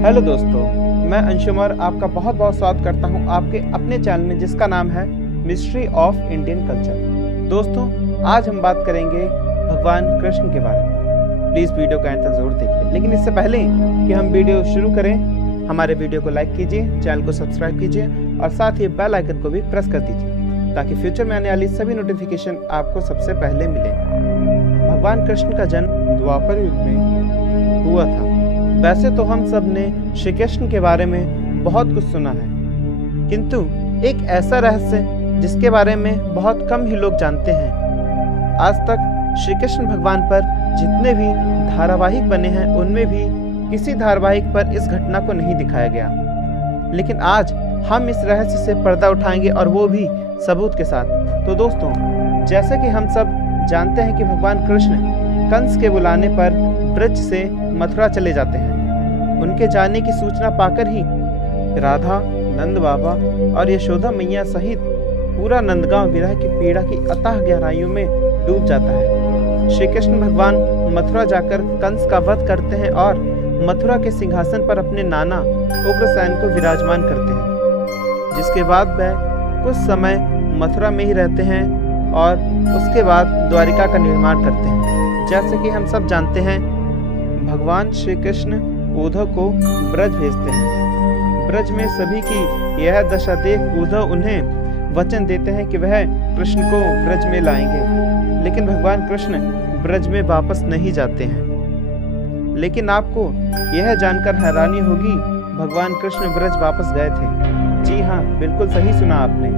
Hello दोस्तों, मैं अंशुमर आपका बहुत बहुत स्वागत करता हूं आपके अपने चैनल में जिसका नाम है मिस्ट्री ऑफ इंडियन कल्चर। दोस्तों, आज हम बात करेंगे भगवान कृष्ण के बारे में। प्लीज़ वीडियो का अंत तक जरूर देखिए। लेकिन इससे पहले कि हम वीडियो शुरू करें, हमारे वीडियो को लाइक कीजिए, चैनल को सब्सक्राइब कीजिए और साथ ही बेल आइकन को भी प्रेस कर दीजिए ताकि फ्यूचर में आने वाली सभी नोटिफिकेशन आपको सबसे पहले मिले। भगवान कृष्ण का जन्म द्वापर युग में हुआ था। वैसे तो हम सब ने श्री कृष्ण के बारे में बहुत कुछ सुना है, किंतु एक ऐसा रहस्य जिसके बारे में बहुत कम ही लोग जानते हैं। आज तक श्री कृष्ण भगवान पर जितने भी धारावाहिक बने हैं उनमें भी किसी धारावाहिक पर इस घटना को नहीं दिखाया गया। लेकिन आज हम इस रहस्य से पर्दा उठाएंगे और वो भी सबूत के साथ। तो दोस्तों, जैसे कि हम सब जानते हैं कि भगवान कृष्ण कंस के बुलाने पर ब्रज से मथुरा चले जाते हैं। उनके जाने की सूचना पाकर ही राधा, नंद बाबा और यशोदा मैया सहित पूरा नंदगांव विरह की पीड़ा की अथाह गहराइयों में डूब जाता है। श्री कृष्ण भगवान मथुरा जाकर कंस का वध करते हैं और मथुरा के सिंहासन पर अपने नाना उग्रसेन को विराजमान करते हैं, जिसके बाद वह कुछ समय मथुरा में ही रहते हैं और उसके बाद द्वारिका का निर्माण करते हैं। जैसे कि हम सब जानते हैं, भगवान श्री कृष्ण उद्धव को ब्रज भेजते हैं। ब्रज में सभी की यह दशा देख उद्धव उन्हें वचन देते हैं कि वह कृष्ण को ब्रज में लाएंगे, लेकिन भगवान कृष्ण ब्रज में वापस नहीं जाते हैं। लेकिन आपको यह जानकर हैरानी होगी, भगवान कृष्ण ब्रज वापस गए थे। जी हाँ, बिल्कुल सही सुना आपने,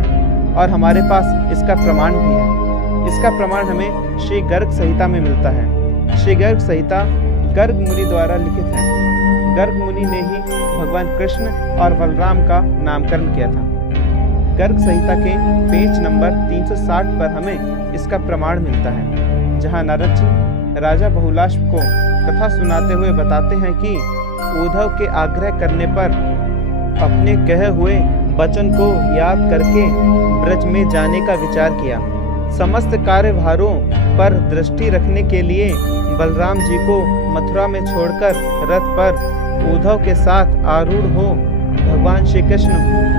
और हमारे पास इसका प्रमाण भी है। इसका प्रमाण हमें श्री गर्ग संहिता में मिलता है। श्री गर्ग संहिता गर्ग मुनि द्वारा लिखित है। गर्ग मुनि ने ही भगवान कृष्ण और बलराम का नामकरण किया था। गर्ग संहिता के पेज नंबर 360 पर हमें इसका प्रमाण मिलता है, जहां नारद जी राजा बहुलाश को कथा सुनाते हुए बताते हैं कि उद्धव के आग्रह करने पर अपने कहे हुए वचन को याद करके ब्रज में जाने का विचार किया। समस्त कार्यभारों पर दृष्टि रखने के लिए बलराम जी को मथुरा में छोड़कर रथ पर उद्धव के साथ आरूढ़ हो भगवान श्री कृष्ण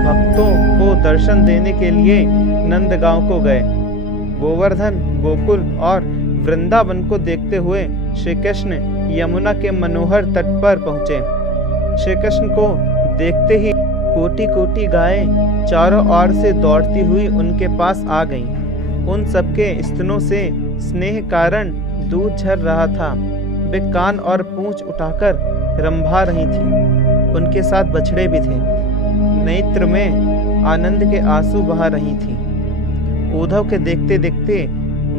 भक्तों को दर्शन देने के लिए नंदगांव को गए। गोवर्धन, गोकुल और वृंदावन को देखते हुए श्री कृष्ण यमुना के मनोहर तट पर पहुँचे। श्री कृष्ण को देखते ही कोटि कोटि गायें चारों ओर से दौड़ती हुई उनके पास आ गईं। उन सबके स्तनों से स्नेह कारण दूध झर रहा था। वे कान और पूंछ उठाकर रंभा रही थीं। उनके साथ बछड़े भी थे। नेत्र में आनंद के आंसू बहा रही थीं। उद्धव के देखते देखते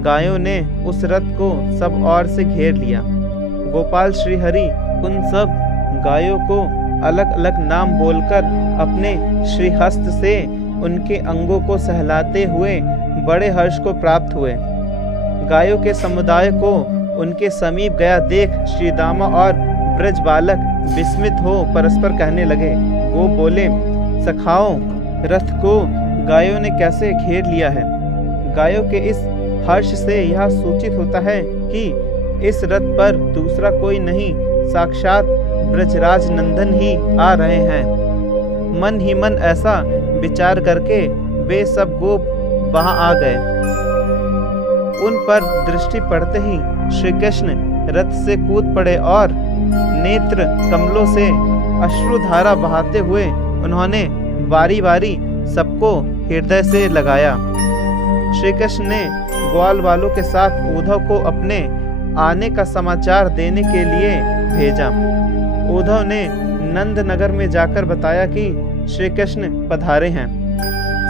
गायों ने उस रथ को सब ओर से घेर लिया। गोपाल श्री हरि उन सब गायों को अलग अलग नाम बोलकर अपने श्रीहस्त से उनके अंगों को सहलाते हुए बड़े हर्ष को प्राप्त हुए। गायों के समुदाय को उनके समीप गया देख श्री दामा और ब्रज बालक विस्मित हो परस्पर कहने लगे। वो बोले, सखाओ, रथ को गायों ने कैसे घेर लिया है? गायों के इस हर्ष से यह सूचित होता है कि इस रथ पर दूसरा कोई नहीं, साक्षात ब्रजराज नंदन ही आ रहे हैं। मन ही मन ऐसा विचार करके वे सब गोप वहां आ गए। उन पर दृष्टि पड़ते ही श्री कृष्ण रथ से कूद पड़े और नेत्र कमलों से अश्रुधारा बहाते हुए उन्होंने बारी बारी सबको हृदय से लगाया। श्री कृष्ण ने ग्वाल वालों के साथ उद्धव को अपने आने का समाचार देने के लिए भेजा। उद्धव ने नंद नगर में जाकर बताया कि श्री कृष्ण पधारे हैं।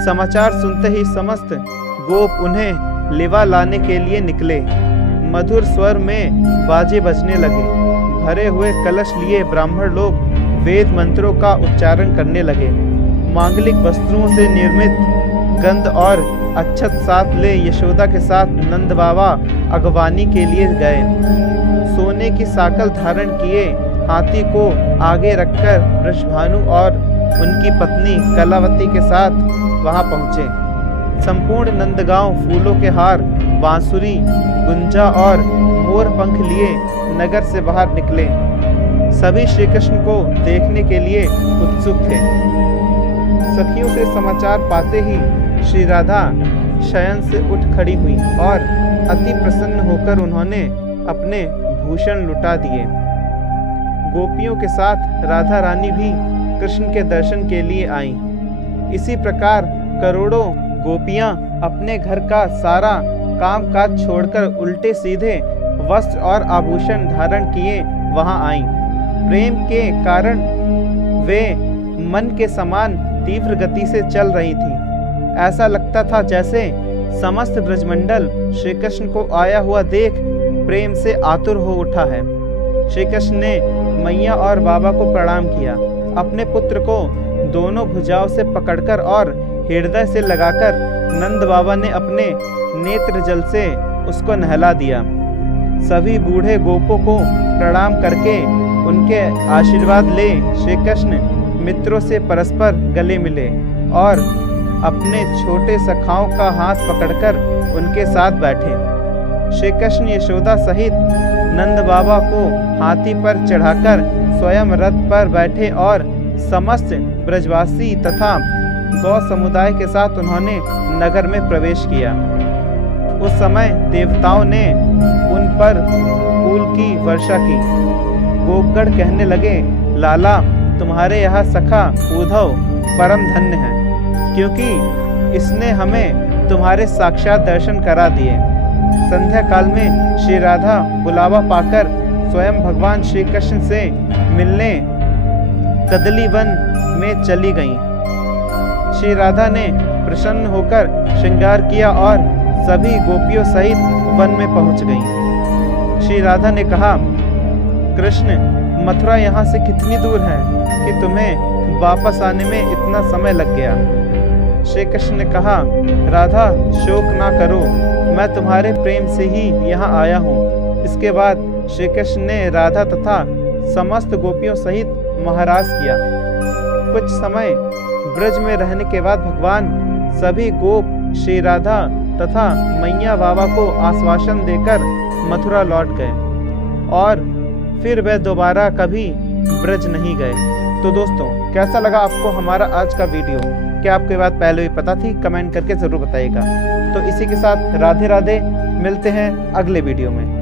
समाचार सुनते ही समस्त गोप उन्हें लिवा लाने के लिए निकले। मधुर स्वर में बाजे बजने लगे। भरे हुए कलश लिए ब्राह्मण लोग वेद मंत्रों का उच्चारण करने लगे। मांगलिक वस्त्रों से निर्मित गंध और अच्छत साथ ले यशोदा के साथ नंद बाबा अगवानी के लिए गए। सोने की साकल धारण किए हाथी को आगे रखकर वृषभानु और उनकी पत्नी कलावती के साथ वहां पहुंचे। संपूर्ण नंदगांव फूलों के हार, बांसुरी, गुंजा और मोर पंख लिए नगर से बाहर निकले। सभी श्री कृष्ण को देखने के लिए उत्सुक थे। सखियों से समाचार पाते ही श्री राधा शयन से उठ खड़ी हुई और अति प्रसन्न होकर उन्होंने अपने भूषण लुटा दिए। गोपियों के साथ राधा रानी भी कृष्ण के दर्शन के लिए आईं। इसी प्रकार करोड़ों गोपियां अपने घर का सारा कामकाज छोड़कर उल्टे सीधे वस्त्र और आभूषण धारण किए वहां आईं। प्रेम के कारण वे मन के समान तीव्र गति से चल रही थीं। ऐसा लगता था जैसे समस्त ब्रजमंडल श्री कृष्ण को आया हुआ देख प्रेम से आतुर हो उठा है। श्री कृष्ण ने मैया और बाबा को प्रणाम किया। अपने पुत्र को दोनों भुजाओं से पकड़कर और हृदय से लगाकर नंद बाबा ने अपने नेत्र जल से उसको नहला दिया। सभी बूढ़े गोपों को प्रणाम करके उनके आशीर्वाद ले श्री कृष्ण मित्रों से परस्पर गले मिले और अपने छोटे सखाओं का हाथ पकड़कर उनके साथ बैठे। श्री कृष्ण यशोदा सहित नंद बाबा को हाथी पर चढ़ाकर स्वयं रथ पर बैठे और समस्त ब्रजवासी तथा गौ समुदाय के साथ उन्होंने नगर में प्रवेश किया। उस समय देवताओं ने उन पर फूल की वर्षा की। गोपगण कहने लगे, लाला तुम्हारे यहाँ सखा उद्धव परम धन्य है, क्योंकि इसने हमें तुम्हारे साक्षात दर्शन करा दिए। संध्या काल में श्री राधा बुलावा पाकर स्वयं भगवान श्री कृष्ण से मिलने कदली वन में चली गईं। श्री राधा ने प्रसन्न होकर श्रृंगार किया और सभी गोपियों सहित वन में पहुंच गईं। श्री राधा ने कहा, कृष्ण मथुरा यहाँ से कितनी दूर है कि तुम्हें वापस आने में इतना समय लग गया। श्री कृष्ण ने कहा, राधा शोक ना करो, मैं तुम्हारे प्रेम से ही यहाँ आया हूँ। इसके बाद श्री कृष्ण ने राधा तथा समस्त गोपियों सहित महाराज किया। कुछ समय ब्रज में रहने के बाद भगवान सभी गोप श्री राधा तथा मैया बाबा को आश्वासन देकर मथुरा लौट गए और फिर वे दोबारा कभी ब्रज नहीं गए। तो दोस्तों, कैसा लगा आपको हमारा आज का वीडियो? क्या आपको ये बात पहले ही पता थी? कमेंट करके ज़रूर बताइएगा। तो इसी के साथ राधे राधे, मिलते हैं अगले वीडियो में।